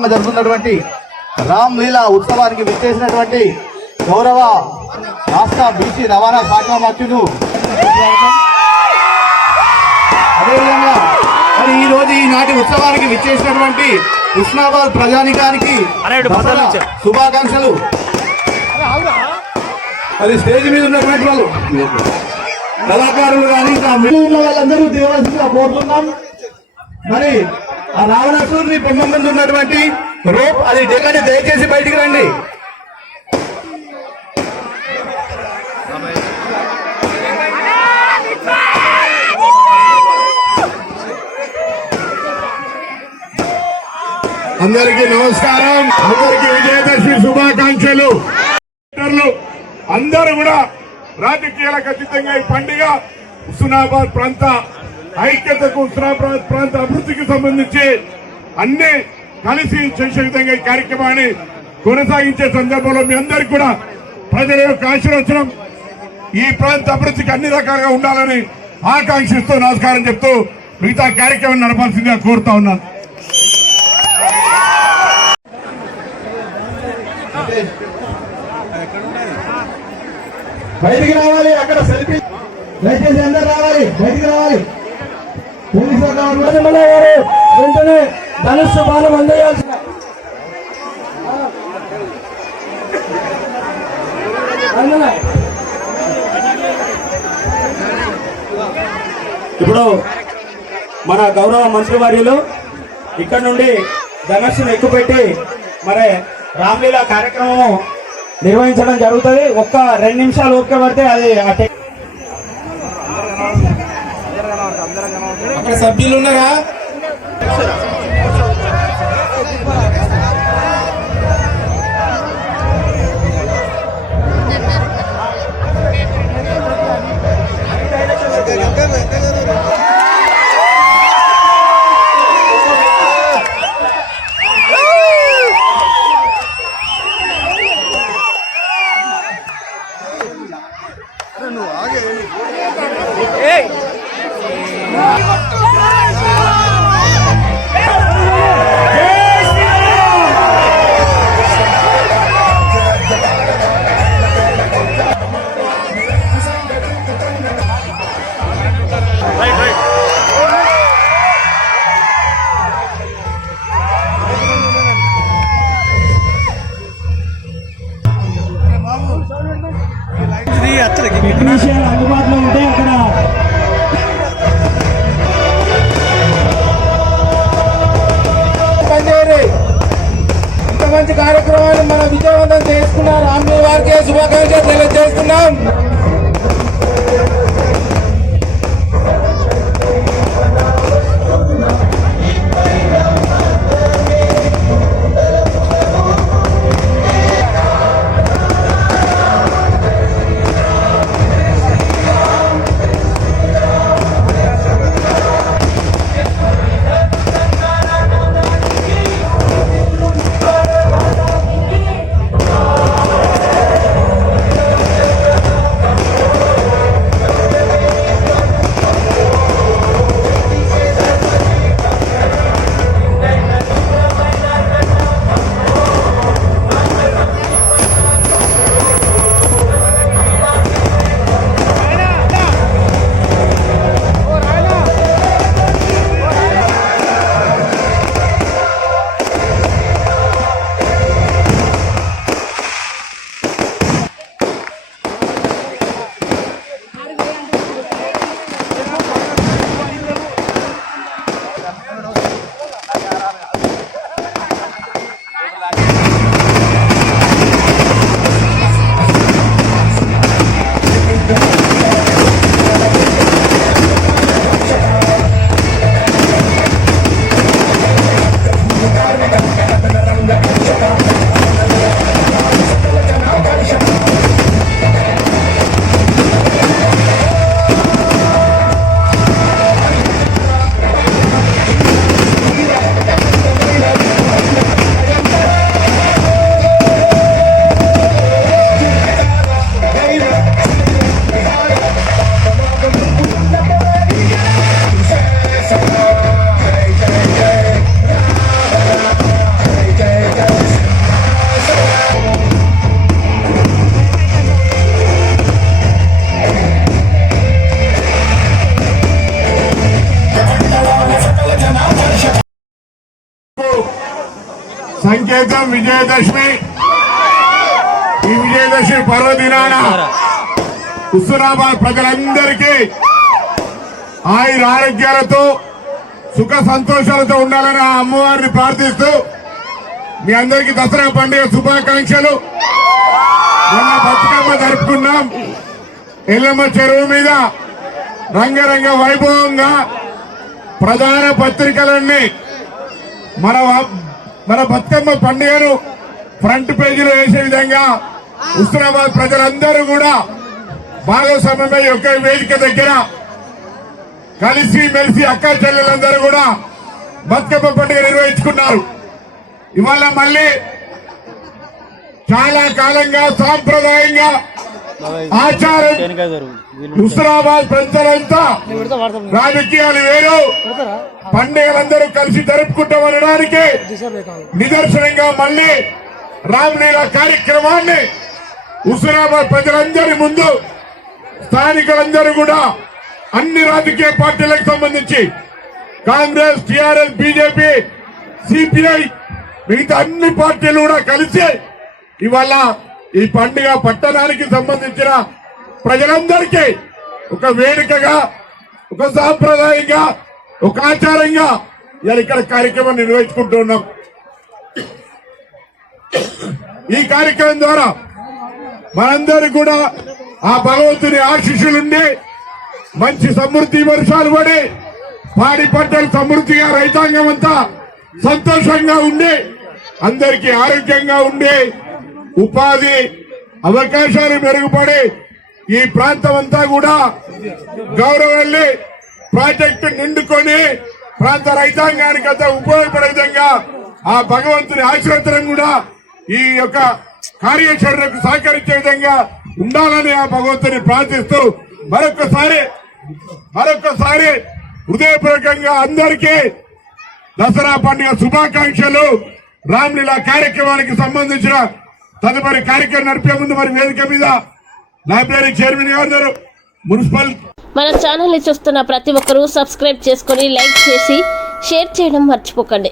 వైభవంగా జరుగుతున్నటువంటి రామ్ లీలా ఉత్సవానికి విచ్చేసినటువంటి గౌరవ రాష్ట్ర బీసీ రవాణా శాఖ మంత్రులు, అదేవిధంగా మరి ఈ రోజు ఈనాటి ఉత్సవానికి విచ్చేసినటువంటి హుస్నాబాద్ ప్రజానికానికి శుభాకాంక్షలు. మరి స్టేజ్ మీద ఉన్నటువంటి వాళ్ళు కళాకారులు కానీ ఇంకా మిగిలిన వాళ్ళందరూ దేవస్థగా కోరుతున్నాం. మరి ఆ రావణాసురుని బొమ్మ ముందు ఉన్నటువంటి రోప్ అది డెక్కని దయచేసి బయటికి రండి. అందరికీ నమస్కారం. అందరికీ విజయదశమి శుభాకాంక్షలు. అందరూ కూడా రాజకీయాలకు అతీతంగా ఈ పండుగ హుస్నాబాద్ ప్రాంత ఐక్యతకు, హుస్నాబాద్ ప్రాంత అభివృద్ధికి సంబంధించి అన్ని కలిసి చేసే విధంగా ఈ కార్యక్రమాన్ని కొనసాగించే సందర్భంలో మీ అందరికీ కూడా ప్రజల యొక్క ఆశీర్వచనం ఈ ప్రాంత అభివృద్ధికి అన్ని రకాలుగా ఉండాలని ఆకాంక్షిస్తూ నమస్కారం చెప్తూ మిగతా కార్యక్రమం నడపాల్సిందిగా కోరుతా ఉన్నాను. బయటికి రావాలి, అక్కడ సెల్ఫీ దయచేసి అందరు రావాలి, బయటికి రావాలి. పోలీసు గారు వెంటనే ధనుస్సు బాణం అందజేయాల్సి. ఇప్పుడు మన గౌరవ మంత్రివర్యులు ఇక్కడ నుండి ధనుస్సును ఎక్కుపెట్టి మరి రామ్లీలా కార్యక్రమం నిర్వహించడం జరుగుతుంది. ఒక్క 2 నిమిషాలు ఓపిక పడితే అది అక్కడ సభ్యులు ఉన్నారా? టెక్నీషియన్ అందుబాటులో ఉంటే అక్కడ ఇంత మంచి కార్యక్రమాన్ని మనం విజయవంతం చేసుకున్నాం. రామ్లీలా వారికి శుభాకాంక్షలు తెలియజేస్తున్నాం. సంకేతం విజయదశమి. ఈ విజయదశమి పర్వదినాన హుస్నాబాద్ ప్రజలందరికీ ఆయుర ఆరోగ్యాలతో సుఖ సంతోషాలతో ఉండాలని ఆ అమ్మవారిని ప్రార్థిస్తూ మీ అందరికీ దసరా పండుగ శుభాకాంక్షలు. మొన్న బతుకమ్మ జరుపుకున్నాం. ఎల్లమ్మ చెరువు మీద రంగరంగ వైభవంగా ప్రధాన పత్రికలన్నీ మన బతుకమ్మ పండుగను ఫ్రంట్ పేజీలో వేసే విధంగా హుస్నాబాద్ ప్రజలందరూ కూడా భాగస్వామ్యమై ఒకే వేదిక దగ్గర కలిసి మెలిసి అక్క చెల్లెలందరూ కూడా బతుకమ్మ పండుగ నిర్వహించుకున్నారు. ఇవాళ మళ్ళీ చాలా కాలంగా సాంప్రదాయంగా ఆచారం హుస్నాబాద్ ప్రజలంతా రాజకీయాలు వేరు పండుగలందరూ కలిసి జరుపుకుంటామనడానికి నిదర్శనంగా మళ్ళీ రామలీలా కార్యక్రమాన్ని హుస్నాబాద్ ప్రజలందరి ముందు స్థానికులందరూ కూడా అన్ని రాజకీయ పార్టీలకు సంబంధించి కాంగ్రెస్, టీఆర్ఎస్, బీజేపీ, సిపిఐ మిగతా అన్ని పార్టీలు కూడా కలిసి ఇవాళ ఈ పండుగ పట్టణానికి సంబంధించిన ప్రజలందరికీ ఒక వేడుకగా, ఒక సాంప్రదాయంగా, ఒక ఆచారంగా ఇవాళ ఇక్కడ కార్యక్రమం నిర్వహించుకుంటున్నాం. ఈ కార్యక్రమం ద్వారా మనందరికీ కూడా ఆ భగవంతుని ఆశీస్సులుండి మంచి సమృద్ధి వర్షాలు పడి పాడి పంటలు సమృద్ధిగా రైతాంగం అంతా సంతోషంగా ఉండి అందరికీ ఆరోగ్యంగా ఉండి ఉపాధి అవకాశాలు మెరుగుపడి ఈ ప్రాంతం అంతా కూడా గౌరవల్లి ప్రాజెక్టు నిండుకొని ప్రాంత రైతాంగానికి అంతా ఉపయోగపడే విధంగా ఆ భగవంతుని ఆశీర్వచనం కూడా ఈ యొక్క కార్యాచరణకు సహకరించే విధంగా ఉండాలని ఆ భగవంతుని ప్రార్థిస్తూ మరొకసారి హృదయపూర్వకంగా అందరికీ దసరా పండుగ శుభాకాంక్షలు. రామలీలా కార్యక్రమానికి సంబంధించిన తదుపరి కార్యక్రమం నడిపే ముందు మరి వేదిక మీద లైబ్రరీ చైర్మన్ గారు, మున్సిపల్ మన ఛానల్ ని చూస్తున్న ప్రతి ఒక్కరూ సబ్స్క్రైబ్ చేసుకొని లైక్ చేసి షేర్ చేయడం మర్చిపోకండి.